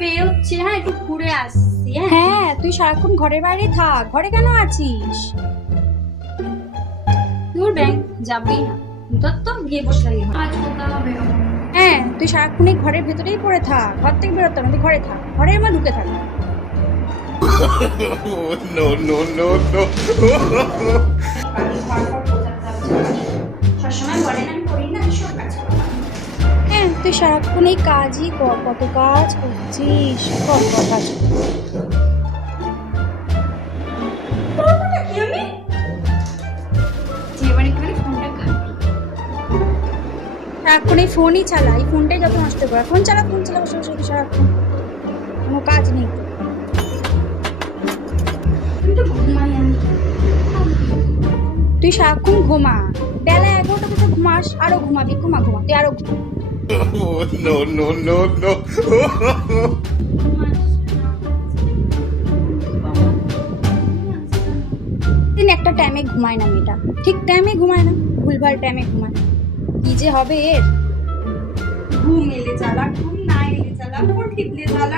বেরোচ্ছি, হ্যাঁ একটু ঘুরে আসছি। হ্যাঁ তুই সারাক্ষণ ঘরের বাইরে থাক, ঘরে কেন আছিস? দূর ব্যাংক যাবি না, তোর তো গিয়ে বসে থাকি, আজ কোথাও বেরোবো। হ্যাঁ তুই সারাক্ষণ এই ঘরের ভেতরেই পড়ে থাক, ঘর থেকে বেরোতে না, তুই ঘরে থাক, ঘরের মধ্যে ঢুকে থাক। No, no, no, no. সবসময় বলেন আমি করি না সব কাজ করো। হ্যাঁ তুই সারাক্ষণ এই কাজই কর, কত কাজ করছিস, কর কর কাজ কর। কি আমি যে এবার একটুখানি ফোনটা ঘাঁটি। সারাক্ষণ এই ফোনই চালা, এই ফোনটাই যত নষ্ট করা, ফোন চালা বসে বসে তুই সারাক্ষণ, কোনো কাজ নেই। আমি তো ঘুমাই আমি। তুই সারাক্ষণ ঘুমা, বেলা 11টা থেকে ঘুমাস, আরো ঘুমাবি, ঘুমা ঘুমা তুই আরো ঘুমা। Oh, no, no, no, no. দিন একটা টাইমে ঘুমায় না মেয়েটা, ঠিক টাইমে ঘুমায় না, ভুলভাল টাইমে ঘুমায়, কি যে হবে এর। ঘুম এলে জ্বালা, ঘুম না এলে জ্বালা, ঘুম ঠিকলে জ্বালা।